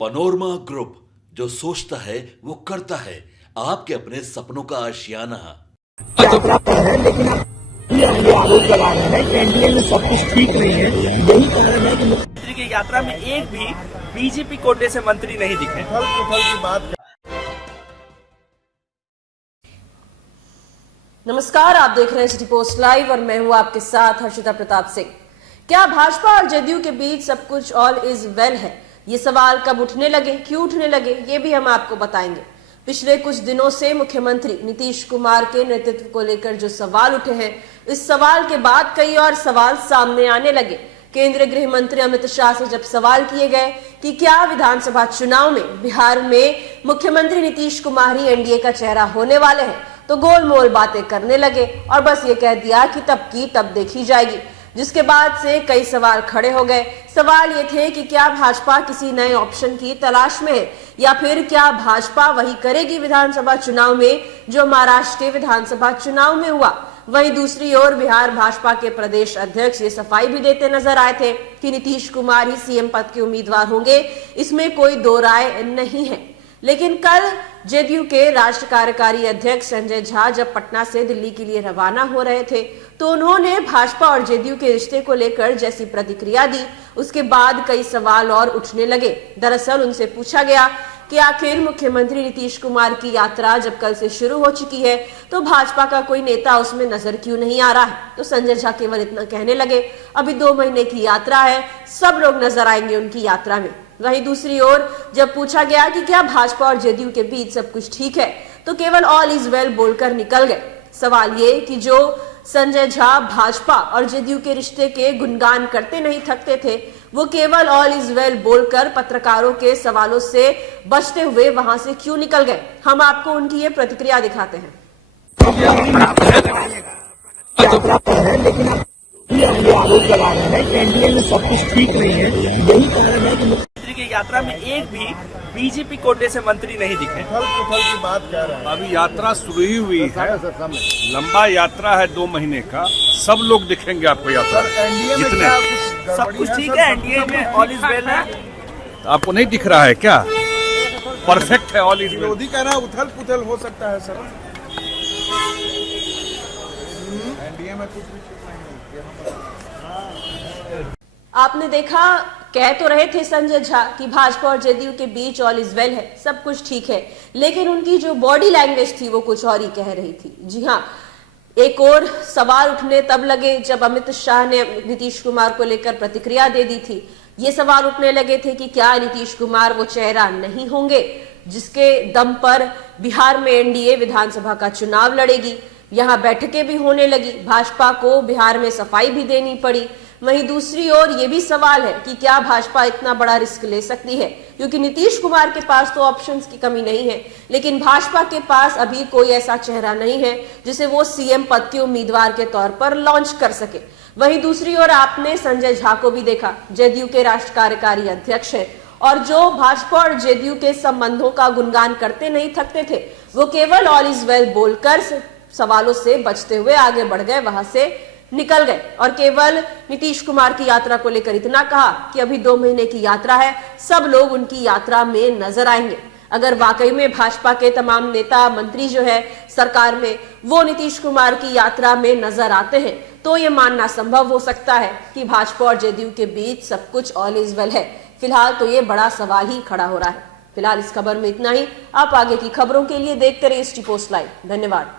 Panorama group, जो सोचता है वो करता है। आपके अपने सपनों का आशियाना। यात्रा पर है, लेकिन ये आरोप लगा रहे हैं कि एनडीए में सब कुछ ठीक नहीं है। यही कारण है कि मुख्यमंत्री की यात्रा में एक भी बीजेपी कोटे से मंत्री नहीं दिखे। नमस्कार, आप देख रहे हैं सिटी पोस्ट लाइव और मैं हूं आपके साथ हर्षिता प्रताप सिंह। क्या भाजपा और जदयू के बीच सब कुछ ऑल इज वेल है? ये सवाल कब उठने लगे, क्यों उठने लगे, ये भी हम आपको बताएंगे। पिछले कुछ दिनों से मुख्यमंत्री नीतीश कुमार के नेतृत्व को लेकर जो सवाल उठे हैं, इस सवाल के बाद कई और सवाल सामने आने लगे। केंद्रीय गृह मंत्री अमित शाह से जब सवाल किए गए कि क्या विधानसभा चुनाव में बिहार में मुख्यमंत्री नीतीश कुमार ही एनडीए का चेहरा होने वाले हैं, तो गोलमोल बातें करने लगे और बस ये कह दिया कि तब की तब देखी जाएगी। जिसके बाद से कई सवाल खड़े हो गए। सवाल ये थे कि क्या भाजपा किसी नए ऑप्शन की तलाश में है, या फिर क्या भाजपा वही करेगी विधानसभा चुनाव में जो महाराष्ट्र के विधानसभा चुनाव में हुआ। वहीं दूसरी ओर बिहार भाजपा के प्रदेश अध्यक्ष ये सफाई भी देते नजर आए थे कि नीतीश कुमार ही सीएम पद के उम्मीदवार होंगे, इसमें कोई दो राय नहीं है। लेकिन कल जदयू के राष्ट्रीय कार्यकारी अध्यक्ष संजय झा जब पटना से दिल्ली के लिए रवाना हो रहे थे, तो उन्होंने भाजपा और जदयू के रिश्ते को लेकर जैसी प्रतिक्रिया दी, उसके बाद कई सवाल और उठने लगे। दरअसल उनसे पूछा गया कि आखिर मुख्यमंत्री नीतीश कुमार की यात्रा जब कल से शुरू हो चुकी है, तो भाजपा का कोई नेता उसमें नजर क्यों नहीं आ रहा है। तो संजय झा केवल इतना कहने लगे, अभी 2 महीने की यात्रा है, सब लोग नजर आएंगे उनकी यात्रा में। वहीं दूसरी ओर जब पूछा गया कि क्या भाजपा और जदयू के बीच सब कुछ ठीक है, तो केवल ऑल इज वेल बोलकर निकल गए। सवाल ये कि जो संजय झा भाजपा और जदयू के रिश्ते के गुणगान करते नहीं थकते थे, वो केवल ऑल इज वेल बोलकर पत्रकारों के सवालों से बचते हुए वहां से क्यों निकल गए। हम आपको उनकी ये प्रतिक्रिया दिखाते हैं। यात्रा पर है, लेकिन ये आरोप लगा रहे हैं कि एनडीए में सब कुछ ठीक नहीं है। यही कारण है कि मुख्यमंत्री की यात्रा में एक भी बीजेपी कोटे से मंत्री नहीं दिखे। की बात कह रहे हैं। अभी यात्रा शुरू ही हुई है, लंबा यात्रा है 2 महीने का। सब लोग दिखेंगे आपको यात्रा। जितने सब कुछ ठीक है, एनडीए में ऑल इज वेल है। आपको नहीं दिख रहा है क्या? परफेक्ट है, ऑल इज वेल। विरोधी कह रहा है उथल पुथल हो सकता है सर। एनडीए में कुछ भी आपने देखा, कह तो रहे थे संजय झा कि भाजपा और जदयू के बीच ऑल इज वेल है, सब कुछ ठीक है, लेकिन उनकी जो बॉडी लैंग्वेज थी वो कुछ और ही कह रही थी। जी हाँ, एक और सवाल उठने तब लगे जब अमित शाह ने नीतीश कुमार को लेकर प्रतिक्रिया दे दी थी। ये सवाल उठने लगे थे कि क्या नीतीश कुमार वो चेहरा नहीं होंगे जिसके दम पर बिहार में एनडीए विधानसभा का चुनाव लड़ेगी। यहाँ बैठकें भी होने लगी, भाजपा को बिहार में सफाई भी देनी पड़ी। वहीं दूसरी ओर ये भी सवाल है कि क्या भाजपा इतना बड़ा रिस्क ले सकती है, क्योंकि नीतीश कुमार के पास तो ऑप्शंस की कमी नहीं है, लेकिन भाजपा के पास अभी कोई ऐसा चेहरा नहीं है जिसे वो सीएम पद के उम्मीदवार के तौर पर लॉन्च कर सके। वहीं दूसरी ओर आपने संजय झा को भी देखा, जदयू के राष्ट्रीय कार्यकारी अध्यक्ष है और जो भाजपा और जदयू के संबंधों का गुणगान करते नहीं थकते थे, वो केवल ऑल इज वेल बोलकर सवालों से बचते हुए आगे बढ़ गए, वहां से निकल गए और केवल नीतीश कुमार की यात्रा को लेकर इतना कहा कि अभी 2 महीने की यात्रा है, सब लोग उनकी यात्रा में नजर आएंगे। अगर वाकई में भाजपा के तमाम नेता मंत्री जो है सरकार में, वो नीतीश कुमार की यात्रा में नजर आते हैं, तो ये मानना संभव हो सकता है कि भाजपा और जदयू के बीच सब कुछ ऑल इज वेल है। फिलहाल तो ये बड़ा सवाल ही खड़ा हो रहा है। फिलहाल इस खबर में इतना ही। आप आगे की खबरों के लिए देखते रहिए सिटी पोस्ट लाइव। धन्यवाद।